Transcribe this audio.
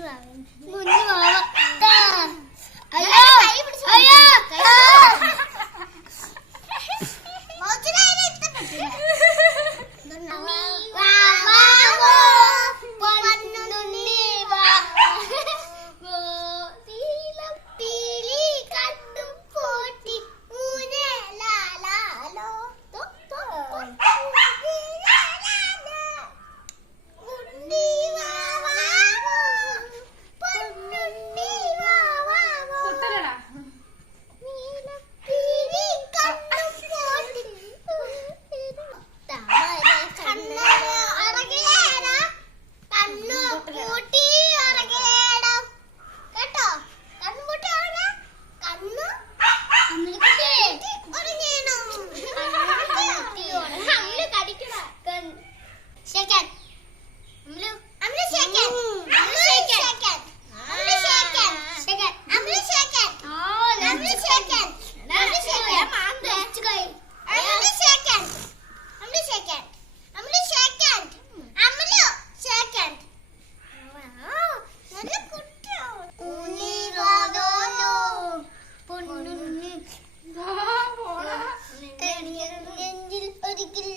കുഞ്ഞു നെഞ്ചിൽ ഒരിക്കൽ